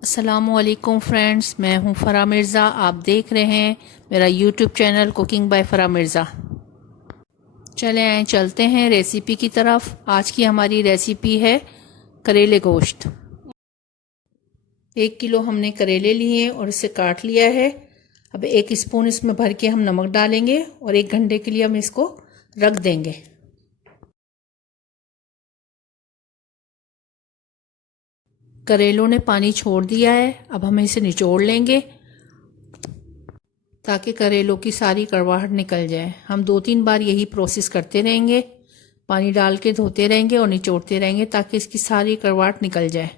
अस्सलामुअलैकुम फ्रेंड्स, मैं हूं फ़रा मिर्ज़ा। आप देख रहे हैं मेरा YouTube channel cooking by फ़रा Mirza. चले आए चलते हैं रेसिपी की तरफ। आज की हमारी रेसिपी है करेले गोश्त। 1 किलो हमने करेले लिए और इसे काट लिया है। अब 1 स्पून इसमें भर के हम नमक डालेंगे और 1 घंटे के लिए हम इसको रख देंगे। करेलों ने पानी छोड़ दिया है, अब हम इसे निचोड़ लेंगे ताकि करेलों की सारी कड़वाहट निकल जाए। हम 2-3 बार यही प्रोसेस करते रहेंगे, पानी डाल के धोते रहेंगे और निचोड़ते रहेंगे ताकि इसकी सारी कड़वाहट निकल जाए।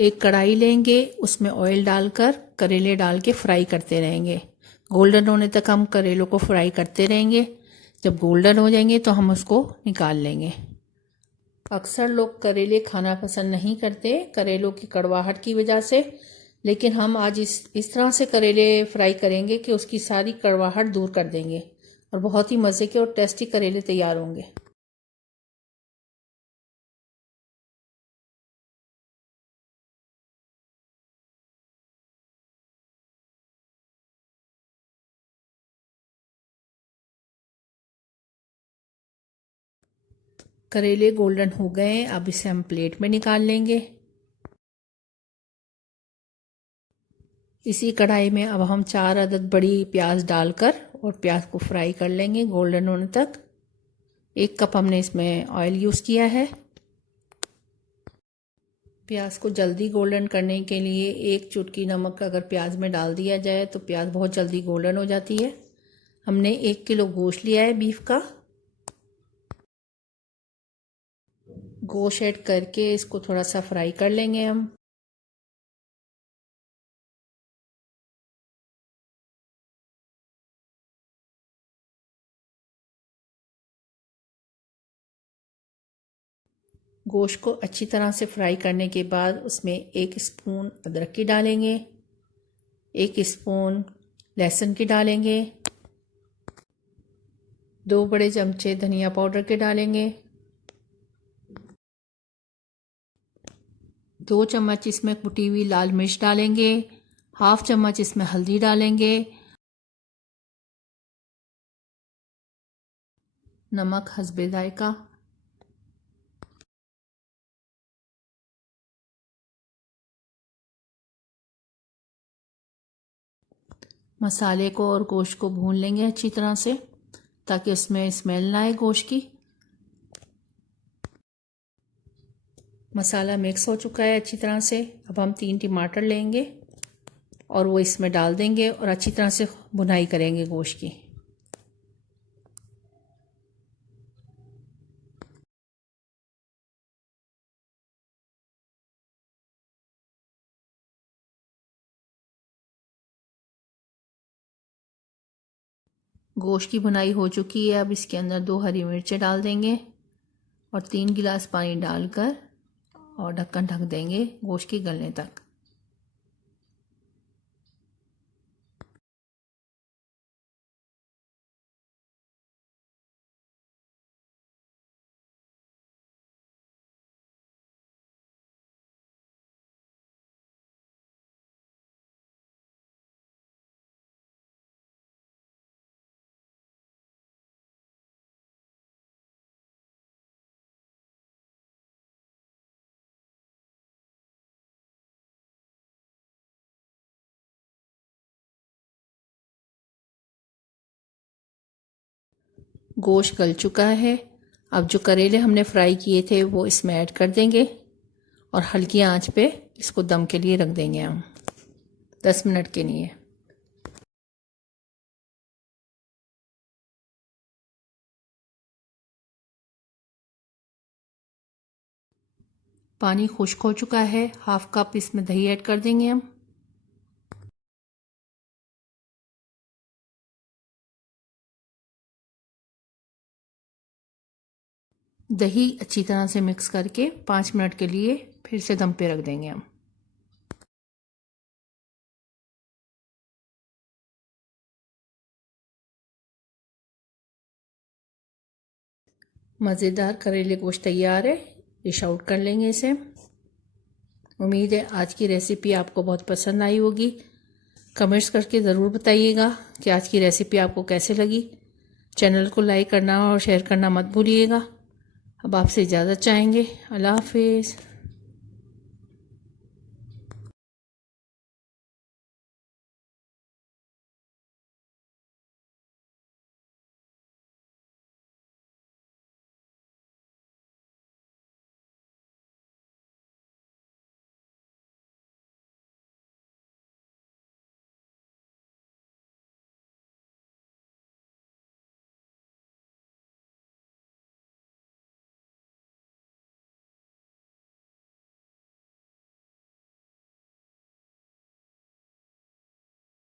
एक कढ़ाई लेंगे, उसमें ऑयल डालकर करेले डाल के फ्राई करते रहेंगे। गोल्डन होने तक हम करेलों को फ्राई करते रहेंगे। जब गोल्डन हो जाएंगे तो हम उसको निकाल लेंगे। अक्सर लोग करेले खाना पसंद नहीं करते करेलों की कड़वाहट की वजह से, लेकिन हम आज इस तरह से करेले फ्राई करेंगे कि उसकी सारी कड़वाहट दूर कर देंगे और बहुत ही मज़े के और टेस्टी करेले तैयार होंगे। करेले गोल्डन हो गए, अब इसे हम प्लेट में निकाल लेंगे। इसी कढ़ाई में अब हम 4 अदद बड़ी प्याज डालकर और प्याज को फ्राई कर लेंगे गोल्डन होने तक। 1 कप हमने इसमें ऑयल यूज़ किया है। प्याज को जल्दी गोल्डन करने के लिए 1 चुटकी नमक अगर प्याज में डाल दिया जाए तो प्याज बहुत जल्दी गोल्डन हो जाती है। हमने 1 किलो गोश्त लिया है बीफ का। गोश्त ऐड करके इसको थोड़ा सा फ्राई कर लेंगे हम। गोश्त को अच्छी तरह से फ्राई करने के बाद उसमें 1 स्पून अदरक की डालेंगे, 1 स्पून लहसुन की डालेंगे, 2 बड़े चमचे धनिया पाउडर के डालेंगे, 2 चम्मच इसमें कुटी हुई लाल मिर्च डालेंगे, हाफ चम्मच इसमें हल्दी डालेंगे, नमक हस्बे जायका, मसाले को और गोश्त को भून लेंगे अच्छी तरह से ताकि उसमें स्मेल ना आए गोश्त की। मसाला मिक्स हो चुका है अच्छी तरह से। अब हम 3 टमाटर लेंगे और वो इसमें डाल देंगे और अच्छी तरह से भुनाई करेंगे गोश्त की। गोश्त की भुनाई हो चुकी है। अब इसके अंदर 2 हरी मिर्चें डाल देंगे और 3 गिलास पानी डालकर और ढक्कन ढक देंगे गोश्त की गलने तक। गोश्त गल चुका है। अब जो करेले हमने फ्राई किए थे वो इसमें ऐड कर देंगे और हल्की आंच पे इसको दम के लिए रख देंगे हम 10 मिनट के लिए। पानी खुश्क हो चुका है। हाफ कप इसमें दही ऐड कर देंगे हम। दही अच्छी तरह से मिक्स करके 5 मिनट के लिए फिर से दम पे रख देंगे हम। मज़ेदार करेले गोश्त तैयार है। डिश आउट कर लेंगे इसे। उम्मीद है आज की रेसिपी आपको बहुत पसंद आई होगी। कमेंट्स करके ज़रूर बताइएगा कि आज की रेसिपी आपको कैसे लगी। चैनल को लाइक करना और शेयर करना मत भूलिएगा। अब आपसे इजाज़त चाहेंगे। अल्लाह हाफिज़।